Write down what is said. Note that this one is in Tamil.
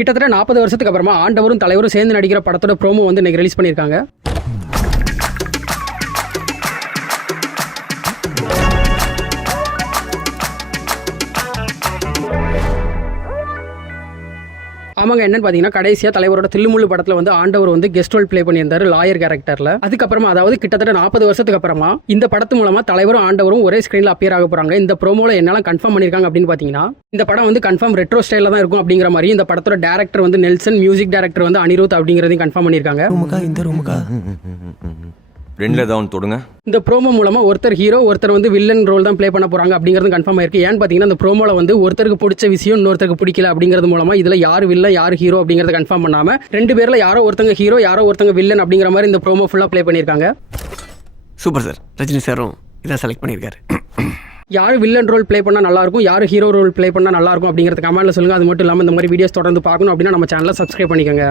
கிட்டத்தட்ட 40 வருஷத்துக்கு அப்புறமா ஆண்டவரும் தலைவரும் சேர்ந்து நடிக்கிற படத்தோட ப்ரோமோ வந்து இன்னைக்கு ரிலீஸ் பண்ணியிருக்காங்க. ஆமாங்க, என்னன்னு பார்த்தீங்கன்னா கடைசியாக தலைவரோட தில்லுமுள்ளு படத்தில் வந்து ஆண்டவர் வந்து கெஸ்ட் ரோல் ப்ளே பண்ணியிருந்தாரு லாயர் கேரக்டரில். அதுக்கப்புறமா அதாவது கிட்டத்தட்ட 40 வருஷத்துக்கு அப்புறமா இந்த படத்து மூலமா தலைவரும் ஆண்டவரும் ஒரே ஸ்க்ரீனில் அப்பியர் ஆக போறாங்க. இந்த ப்ரோமோல என்னெல்லாம் கன்ஃபார்ம் பண்ணியிருக்காங்க அப்படின்னு பார்த்தீங்கன்னா இந்த படம் வந்து கன்ஃபார்ம் ரெட்ரோ ஸ்டைலில் தான் இருக்கும் அப்படிங்கிற மாதிரி இந்த படத்தோட டேரக்டர் வந்து நெல்சன், மியூசிக் டேரக்டர் வந்து அனிருத் அப்படிங்கிறதையும் கன்ஃபார்ம் பண்ணியிருக்காங்க. இந்த ப்ரோமோ மூலமா ஒருத்தர் ஹீரோ, ஒருத்தர் வந்து வில்லன் ரோல் தான் ப்ளே பண்ண போறாங்க அப்படிங்கிறது கன்ஃபார்ம் ஆயிருக்கு. ஏன்னு பாத்தீங்கன்னா இந்த ப்ரோமோல வந்து ஒருத்தருக்கு பிடிச்ச விஷயம் இன்னொருத்தருக்கு பிடிக்கல அப்படிங்கிறது மூலமா இதுல யார் வில்லன் யார் ஹீரோ அப்படிங்கறத கன்ஃபார்ம் பண்ணாம ரெண்டு பேர்ல யாரோ ஒருத்தங்க ஹீரோ யாரோ ஒருத்தங்க வில்லன் அப்படிங்கிற மாதிரி இந்த ப்ரோமோ ஃபுல்லா ப்ளே பண்ணிருக்காங்க. சூப்பர் சார், ரஜினி சாரும் இதான் செலக்ட் பண்ணியிருக்காரு. யார் வில்லன் ரோல் ப்ளே பண்ணா நல்லா இருக்கும், யார் ஹீரோ ரோல் ப்ளே பண்ணா நல்லா இருக்கும் அப்படிங்கறது கமெண்ட்ல சொல்லுங்க. அது மட்டும் இல்லாம இந்த மாதிரி வீடியோஸ் தொடர்ந்து பார்க்கணும் அப்படின்னா நம்ம சேனலை சப்ஸ்கிரைப் பண்ணிக்கோங்க.